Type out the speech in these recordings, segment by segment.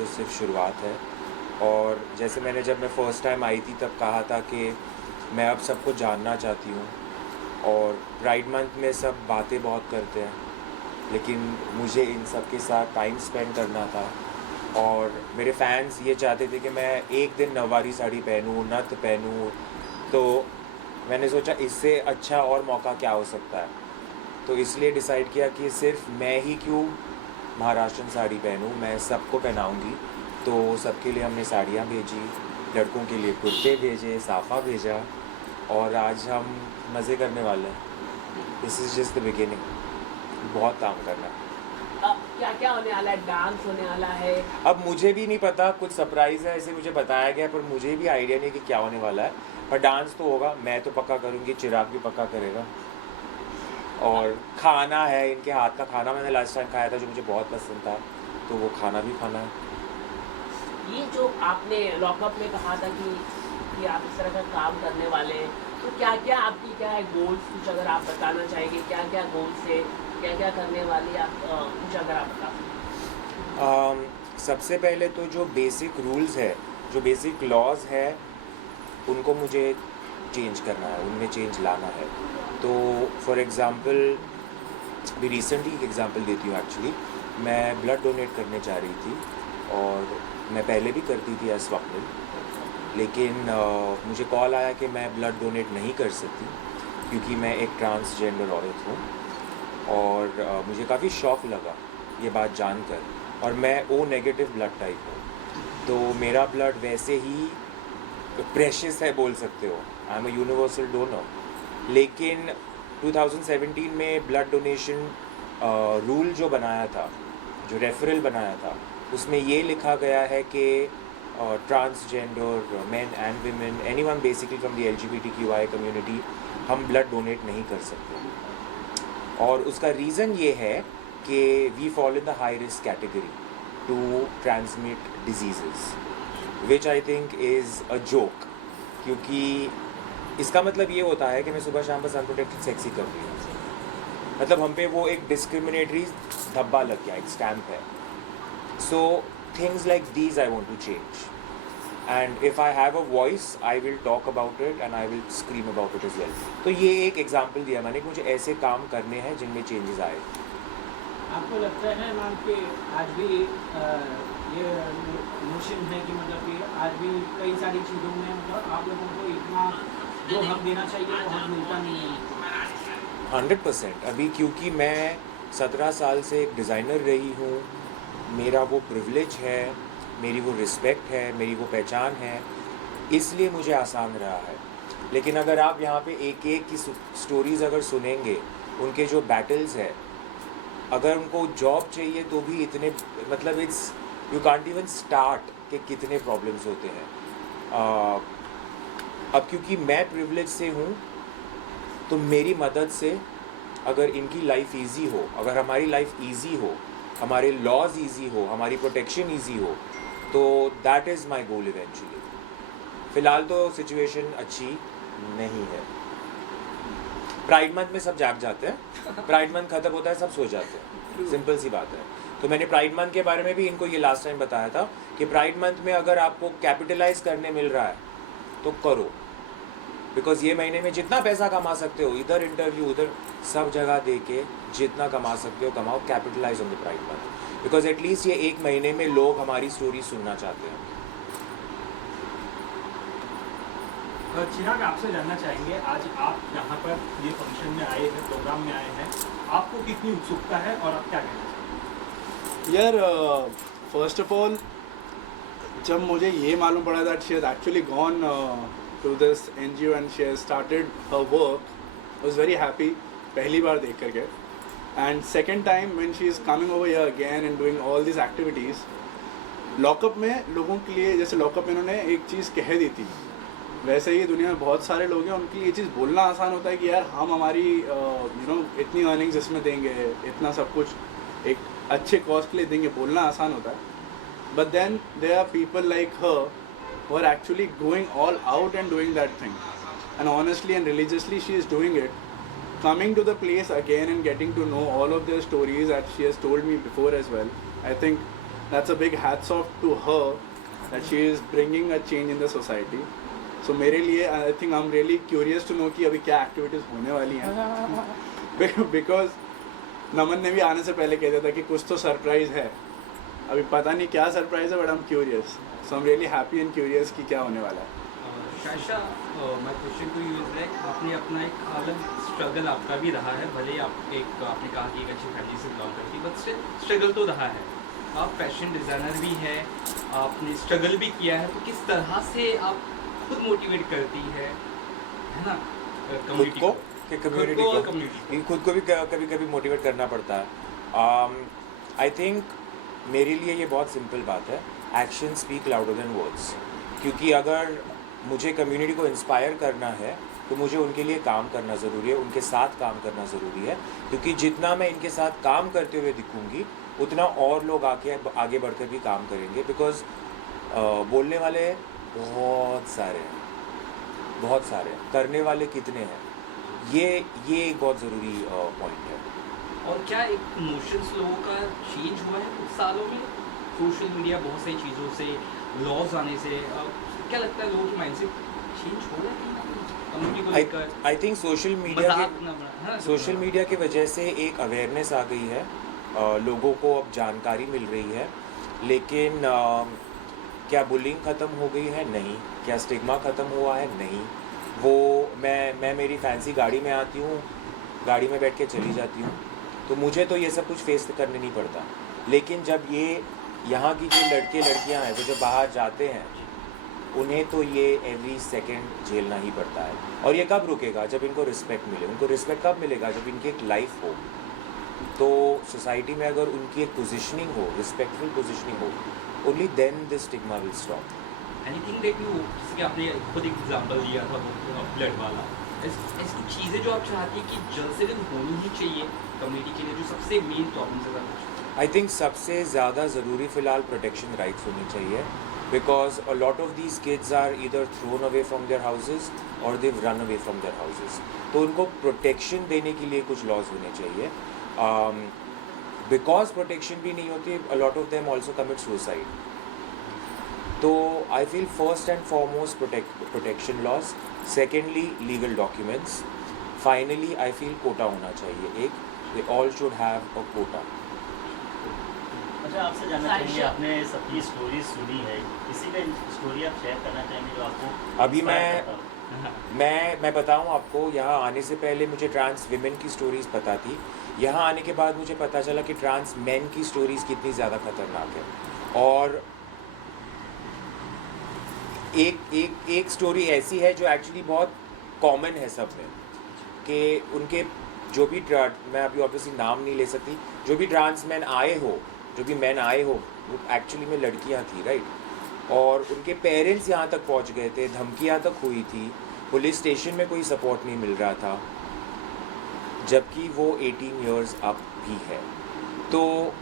तो सिर्फ शुरुआत है। और जैसे मैंने जब मैं फ़र्स्ट टाइम आई थी तब कहा था कि मैं अब सबको जानना चाहती हूँ, और प्राइड मंथ में सब बातें बहुत करते हैं, लेकिन मुझे इन सब के साथ टाइम स्पेंड करना था। और मेरे फैंस ये चाहते थे कि मैं एक दिन नौवारी साड़ी पहनूँ, नथ पहनूँ, तो मैंने सोचा इससे अच्छा और मौका क्या हो सकता है। तो इसलिए डिसाइड किया कि सिर्फ मैं ही क्यों महाराष्ट्रन साड़ी पहनूँ, मैं सबको पहनाऊँगी। तो सबके लिए हमने साड़ियाँ भेजी, लड़कों के लिए कुर्ते भेजे, साफ़ा भेजा, और आज हम मज़े करने वाले हैं। This is just the beginning, बहुत काम करना है। क्या क्या होने वाला है? डांस होने वाला है? अब मुझे भी नहीं पता, कुछ सरप्राइज़ है ऐसे मुझे बताया गया, पर मुझे भी आइडिया नहीं कि क्या होने वाला है। पर डांस तो होगा, मैं तो पक्का करूँगी, चिराग भी पक्का करेगा। और खाना है, इनके हाथ का खाना मैंने लास्ट टाइम खाया था जो मुझे बहुत पसंद था, तो वो खाना भी खाना है। ये जो आपने लॉकअप में कहा था कि आप इस तरह का काम करने वाले हैं, तो क्या क्या आपकी क्या है गोल्स, कुछ अगर आप बताना चाहेंगे, क्या क्या गोल्स है, क्या क्या करने वाली आप, कुछ अगर आप बता सकें। सबसे पहले तो जो बेसिक रूल्स है, जो बेसिक लॉज है, उनको मुझे चेंज करना है, उनमें चेंज लाना है। तो फॉर एग्ज़ाम्पल, अभी रिसेंटली एक एग्ज़ाम्पल देती हूँ एक्चुअली। मैं ब्लड डोनेट करने जा रही थी, और मैं पहले भी करती थी एज स्वप्निल, लेकिन मुझे कॉल आया कि मैं ब्लड डोनेट नहीं कर सकती क्योंकि मैं एक ट्रांसजेंडर औरत हूँ। और मुझे काफ़ी शॉक लगा ये बात जानकर, और मैं ओ नेगेटिव ब्लड टाइप हूँ, तो मेरा ब्लड वैसे ही प्रेशियस है बोल सकते हो, I am a universal donor. लेकिन 2017 में ब्लड डोनेशन रूल जो बनाया था, जो रेफरल बनाया था, उसमें ये लिखा गया है कि transgender men and women, anyone basically from the LGBTQI community, हम ब्लड डोनेट नहीं कर सकते। और उसका रीज़न ये है कि we fall in the high risk category to transmit disease, which I think is a joke, क्योंकि इसका मतलब ये होता है कि मैं सुबह शाम बस अनप्रोटेक्टेड सेक्स ही कर रही हूँ, मतलब हम पे वो एक डिस्क्रिमिनेटरी धब्बा लग गया, एक स्टैम्प है। So things like these I want to change, and if I have a voice I will talk about it and I will scream about it as well. तो ये एक एग्जाम्पल दिया मैंने कि मुझे ऐसे काम करने हैं जिनमें चेंजेस आए। आपको लगता है मैम कि आज भी ये नोशन है कि मतलब कि आज भी कई सारी चीज़ों में मतलब आप लोगों को इतना जो हक देना चाहिए वो हक मिलता नहीं है? 100%। अभी क्योंकि मैं 17 साल से एक डिज़ाइनर रही हूँ, मेरा वो प्रिविलेज है, मेरी वो रिस्पेक्ट है, मेरी वो पहचान है, इसलिए मुझे आसान रहा है। लेकिन अगर आप यहाँ पे एक एक की स्टोरीज़ अगर सुनेंगे, उनके जो बैटल्स है, अगर उनको जॉब चाहिए तो भी इतने, मतलब it's, you can't even start कि कितने प्रॉब्लम्स होते हैं। अब क्योंकि मैं प्रिविलेज से हूँ, तो मेरी मदद से अगर इनकी लाइफ इजी हो, अगर हमारी लाइफ इजी हो, हमारे लॉज इजी हो, हमारी प्रोटेक्शन इजी हो, तो that is my goal eventually. फ़िलहाल तो सिचुएशन अच्छी नहीं है। प्राइड मंथ में सब जाग जाते हैं, प्राइड मंथ ख़त्म होता है सब सो जाते हैं, सिंपल सी बात है। तो मैंने प्राइड मंथ के बारे में भी इनको ये लास्ट टाइम बताया था कि प्राइड मंथ में अगर आपको कैपिटलाइज करने मिल रहा है तो करो, बिकॉज ये महीने में जितना पैसा कमा सकते हो, इधर इंटरव्यू उधर सब जगह दे के जितना कमा सकते हो कमाओ, capitalize on the pride month, because at least ये एक महीने में लोग हमारी स्टोरी सुनना चाहते हैं। चिराग, आपसे जानना चाहेंगे आज आप यहाँ पर ये फंक्शन में आए हैं, प्रोग्राम में आए हैं, आपको कितनी उत्सुकता है और आप क्या कहना चाहेंगे? यार, फर्स्ट ऑफ ऑल जब मुझे ये मालूम पड़ा that she has actually gone to this NGO and she has started her work, I was very happy पहली बार देख करके। And second time when she is coming over here again and doing all this activities, lockup में लोगों के लिए, जैसे lockup में इन्होंने एक चीज़ कह दी थी, वैसे ही दुनिया में बहुत सारे लोग हैं उनके लिए ये चीज़ बोलना आसान होता है कि यार हम हमारी इतनी अर्निंग्स इसमें देंगे, इतना सब कुछ एक अच्छे कॉस्ट के लिए देंगे, बोलना आसान होता है। But then there are people like her who are actually going all out and doing that thing, and honestly and religiously she is doing it, coming to the place again and getting to know all of their stories that she has told me before as well. I think that's a big hats off to her that she is bringing a change in the society. So मेरे लिए I think I'm really curious to know कि अभी क्या activities होने वाली हैं because नमन ने भी आने से पहले कह दिया था कि कुछ तो सरप्राइज है. अभी पता नहीं क्या सरप्राइज है, but I am curious. So I am really happy and curious कि क्या होने वाला है. Shaysha, my question to you is like आपने अपना एक अलग स्ट्रगल आपका भी रहा है, भले ही आपने कहा कि एक अच्छी फैमिली से बिलोंग करती है, बट स्टिल स्ट्रगल तो रहा है. आप फैशन डिज़ाइनर भी हैं, आपने स्ट्रगल भी किया है, तो किस तरह से आप खुद मोटिवेट करती है ना खुद को कि कम्युनिटी को कम्युनिटी खुद को भी कभी कभी मोटिवेट करना पड़ता है. आई थिंक मेरे लिए ये बहुत सिंपल बात है, action speak louder than words. क्योंकि अगर मुझे कम्युनिटी को इंस्पायर करना है तो मुझे उनके लिए काम करना ज़रूरी है, उनके साथ काम करना ज़रूरी है. क्योंकि जितना मैं इनके साथ काम करते हुए दिखूँगी उतना और लोग आगे बढ़कर भी काम करेंगे. बिकॉज बोलने वाले बहुत सारे हैं, करने वाले कितने हैं, ये एक बहुत ज़रूरी पॉइंट है. और क्या एक इमोशंस लोगों का चेंज हुआ है कुछ सालों में? सोशल मीडिया बहुत सारी चीज़ों से, लॉज आने से, क्या लगता है लोगों की माइंडसेट चेंज हो रहा है कम्युनिटी को लेकर? आई थिंक सोशल मीडिया की वजह से एक अवेयरनेस आ गई है, लोगों को अब जानकारी मिल रही है. लेकिन क्या बुलिंग ख़त्म हो गई है? नहीं. क्या स्टिग्मा ख़त्म हुआ है? नहीं. वो मैं मेरी फैंसी गाड़ी में आती हूँ, गाड़ी में बैठ के चली जाती हूँ, तो मुझे तो ये सब कुछ फेस करने नहीं पड़ता. लेकिन जब ये यहाँ की जो लड़के लड़कियाँ हैं वो जो बाहर जाते हैं, उन्हें तो ये एवरी सेकंड झेलना ही पड़ता है. और ये कब रुकेगा? जब इनको रिस्पेक्ट मिले. उनको रिस्पेक्ट कब मिलेगा? जब इनकी एक लाइफ हो. तो सोसाइटी में अगर उनकी एक पोजीशनिंग हो, रिस्पेक्टफुल पोजीशनिंग हो, only then this stigma will stop. Anything that you, जैसे कि आपने खुद एक एग्जांपल दिया था ब्लड वाला, ऐसी चीज़ें जो आप चाहती हैं कि जल्द से जल्द होनी ही चाहिए कम्युनिटी के लिए, जो सबसे मेन प्रॉब्लम है? आई थिंक सबसे ज़्यादा ज़रूरी फ़िलहाल प्रोटेक्शन राइट्स होनी चाहिए. Because a lot of these kids are either thrown away from their houses or they run away from their houses. तो उनको प्रोटेक्शन देने के लिए कुछ लॉज होने चाहिए. बिकॉज प्रोटेक्शन भी नहीं होती, a lot of them also commit suicide. तो I feel first and foremost protection laws, secondly legal documents, finally I feel quota होना चाहिए. एक they all should have a quota. अच्छा, आपसे जानना चाहेंगे, आपने सबकी स्टोरी सुनी है, किसी का स्टोरी आप शेयर करना चाहेंगे जो आपको अभी inspire करता हो? मैं बताऊं आपको, यहाँ आने से पहले मुझे ट्रांस विमेन की स्टोरीज़ पता थी. यहाँ आने के बाद मुझे पता चला कि ट्रांस मेन की स्टोरीज़ कितनी ज़्यादा ख़तरनाक है. और एक स्टोरी ऐसी है जो एक्चुअली बहुत कॉमन है सब में, कि उनके जो भी मैं अभी ऑब्वियसली नाम नहीं ले सकती, जो भी ट्रांस मैन आए हो, जो भी मैन आए हो, वो एक्चुअली में लड़कियां थी, राइट. और उनके पेरेंट्स यहाँ तक पहुँच गए थे, धमकियाँ तक हुई थी, पुलिस स्टेशन में कोई सपोर्ट नहीं मिल रहा था, जबकि वो 18 इयर्स अप भी है. तो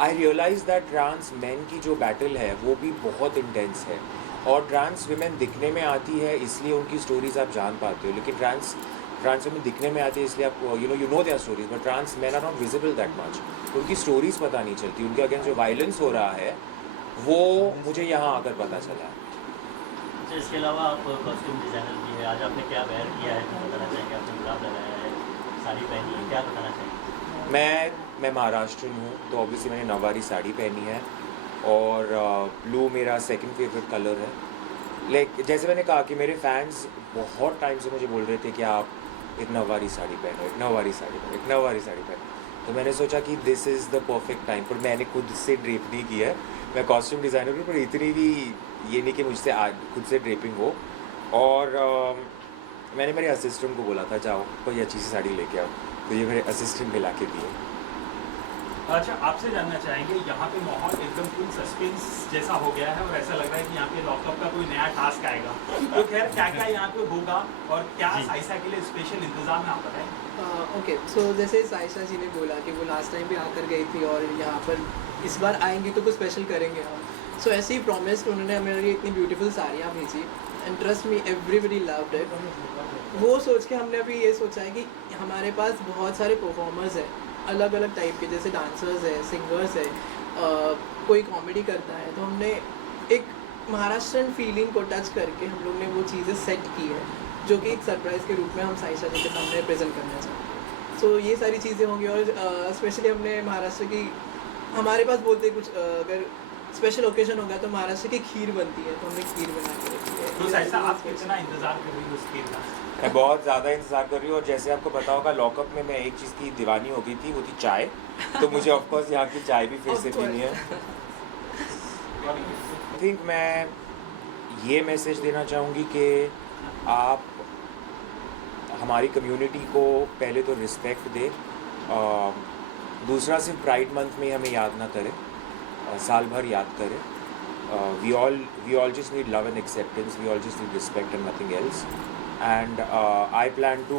आई रियलाइज़ दैट ट्रांस मैन की जो बैटल है वो भी बहुत इंटेंस है. और ट्रांस विमेन दिखने में आती है इसलिए उनकी स्टोरीज़ आप जान पाते हो. लेकिन ट्रांस विमेन दिखने में आती है इसलिए आप you know their stories, but trans man are not visible that much. उनकी स्टोरीज़ पता नहीं चलती. उनके अगेंस्ट जो वायलेंस हो रहा है वो मुझे यहाँ आकर पता चला. अच्छा, इसके अलावा आप कॉस्ट्यूम डिज़ाइनर भी है, आज आपने क्या वेयर किया है, क्या बताना चाहेंगे? आपने गुलाब लगाया है, साड़ी पहनी है, क्या बताना चाहेंगे? मैं महाराष्ट्रियन हूँ, तो ऑब्वियसली मैंने नववारी साड़ी पहनी है. और ब्लू मेरा सेकंड फेवरेट कलर है. जैसे मैंने कहा कि मेरे फैंस बहुत टाइम से मुझे बोल रहे थे कि आप एक नववारी साड़ी पहनो, एक नववारी साड़ी पहनो. तो मैंने सोचा कि this is the perfect time. पर मैंने खुद से ड्रेप नहीं किया है. मैं कॉस्ट्यूम डिज़ाइनर हूँ, पर इतनी भी ये नहीं कि मुझसे खुद से ड्रेपिंग हो. और मैंने मेरे असिस्टेंट को बोला था, जाओ कोई अच्छी सी साड़ी लेके आओ. तो ये मेरे असिस्टेंट ने ला के दिए. अच्छा, आपसे जानना चाहेंगे, यहाँ पे माहौल एकदम फुल सस्पेंस जैसा हो गया है और ऐसा लग रहा है कि यहाँ पे लॉकअप का कोई नया टास्क आएगा. तो खैर क्या क्या यहाँ पे होगा और क्या साइसा के लिए स्पेशल इंतजाम है, आप बताएं. ओके, सो जैसे साइशा जी ने बोला कि वो लास्ट टाइम भी आकर गई थी और यहाँ पर इस बार आएंगी तो कुछ स्पेशल करेंगे हम. सो ऐसे ही प्रॉमिस उन्होंने हमारे लिए इतनी ब्यूटीफुल साड़ियाँ भेजी, and trust me everybody loved it. वो सोच के हमने अभी ये सोचा है कि हमारे पास बहुत सारे परफॉर्मर्स हैं अलग अलग टाइप के, जैसे डांसर्स है, सिंगर्स है, कोई कॉमेडी करता है, तो हमने एक महाराष्ट्रन फीलिंग को टच करके हम लोग ने वो चीज़ें सेट की है, जो कि एक सरप्राइज़ के रूप में हम साइशा जी के सामने प्रेजेंट करना चाहते हैं। सो ये सारी चीज़ें होंगी, और स्पेशली हमने महाराष्ट्र की, हमारे पास बोलते कुछ अगर स्पेशल ओकेजन होगा तो महाराष्ट्र की खीर बनती है, तो हमने खीर बना के रखी है। तो ऐसा आप कितना इंतजार कर रही हो उस खीर का? मैं बहुत ज़्यादा इंतज़ार कर रही हूँ, और जैसे आपको पता होगा लॉकअप में मैं एक चीज़ की दीवानी हो गई थी, वो थी चाय। तो मुझे ऑफकोर्स यहाँ की चाय भी फिर से पीनी है। आई थिंक मैं ये मैसेज देना चाहूँगी कि आप हमारी कम्युनिटी को पहले तो रिस्पेक्ट दें, दूसरा सिर्फ प्राइड मंथ में हमें याद ना करें, साल भर याद करें। we all just need love and acceptance, we all just need respect and nothing else, and I plan to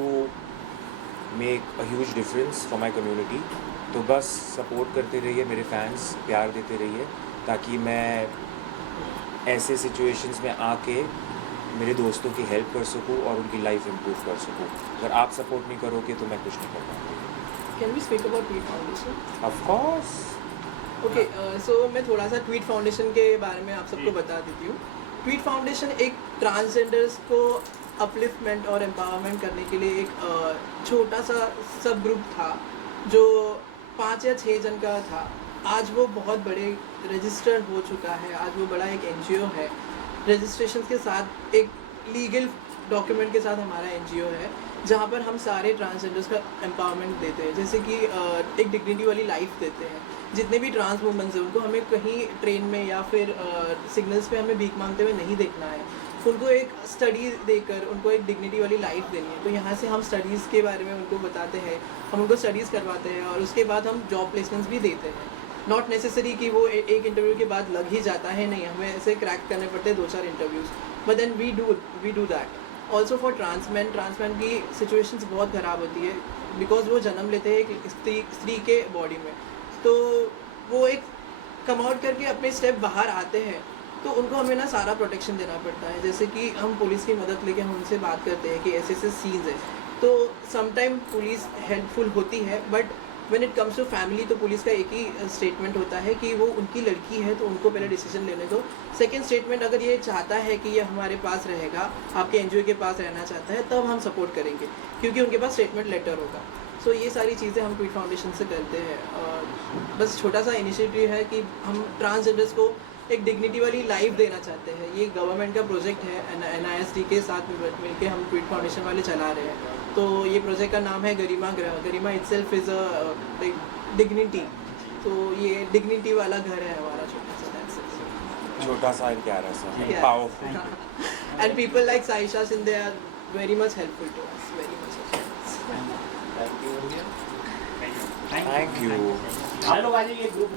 make a huge difference for my community। तो बस सपोर्ट करते रहिए, मेरे फैंस प्यार देते रहिए, ताकि मैं ऐसे सिचुएशंस में आके मेरे दोस्तों की हेल्प कर सकूं और उनकी लाइफ इम्प्रूव कर सकूं। अगर आप सपोर्ट नहीं करोगे तो मैं कुछ नहीं कर पाऊँगा। Can we speak about tweet foundation? Of course. Okay, so मैं थोड़ा सा ट्वीट फाउंडेशन के बारे में आप सबको बता देती हूँ। ट्वीट फाउंडेशन एक ट्रांसजेंडर्स को अपलिफ्टमेंट और एम्पावरमेंट करने के लिए एक छोटा सा सब ग्रुप था, जो 5 या 6 जन का था। आज वो बहुत बड़े रजिस्टर्ड हो चुका है, आज वो बड़ा एक NGO है, रजिस्ट्रेशन के साथ एक लीगल डॉक्यूमेंट के साथ हमारा NGO है, जहाँ पर हम सारे ट्रांसजेंडर्स का एम्पावरमेंट देते हैं, जैसे कि एक डिग्निटी वाली लाइफ देते हैं। जितने भी ट्रांस वुमेंस हैं उनको हमें कहीं ट्रेन में या फिर सिग्नल्स पे हमें भीख मांगते हुए नहीं देखना है, उनको एक स्टडी देकर उनको एक डिग्निटी वाली लाइफ देनी है। तो यहाँ से हम स्टडीज़ के बारे में उनको बताते हैं, हम उनको स्टडीज़ करवाते हैं, और उसके बाद हम जॉब प्लेसमेंट्स भी देते हैं। नॉट नेसेसरी कि वो एक इंटरव्यू के बाद लग ही जाता है, नहीं, हमें ऐसे क्रैक करने पड़ते हैं 2-4 interviews, but then we do that. Also for trans man की सिचुएशंस बहुत ख़राब होती है, बिकॉज वो जन्म लेते हैं एक स्त्री के बॉडी में, तो वो एक कम आउट करके अपने स्टेप बाहर आते हैं, तो उनको हमें ना सारा प्रोटेक्शन देना पड़ता है। जैसे कि हम पुलिस की मदद लेके हम उनसे बात करते हैं कि ऐसे सीन्स है, तो समटाइम पुलिस हेल्पफुल होती है, but when it comes to family तो पुलिस का एक ही स्टेटमेंट होता है कि वो उनकी लड़की है, तो उनको पहले डिसीजन लेने दो। सेकंड स्टेटमेंट, अगर ये चाहता है कि ये हमारे पास रहेगा, आपके NGO के पास रहना चाहता है, तब हम सपोर्ट करेंगे, क्योंकि उनके पास स्टेटमेंट लेटर होगा। सो ये सारी चीज़ें हम ट्वीट फाउंडेशन से करते हैं, और बस छोटा सा इनिशिएटिव है कि हम ट्रांसजेंडर्स को एक डिग्निटी वाली लाइफ देना चाहते हैं। ये गवर्नमेंट का प्रोजेक्ट है, NIST के साथ मिलकर हम ट्वीट फाउंडेशन वाले चला रहे हैं। तो ये प्रोजेक्ट का नाम है गरिमा ग्रह। गरिमा इटसेल्फ इज़ अ डिग्निटी, तो ये डिग्निटी वाला घर है हमारा छोटा सा and प्यारा सा, powerful. And people like Saisha Shinde are very much helpful to us, very much. Thank you. आप लोग आ जाइए ग्रुप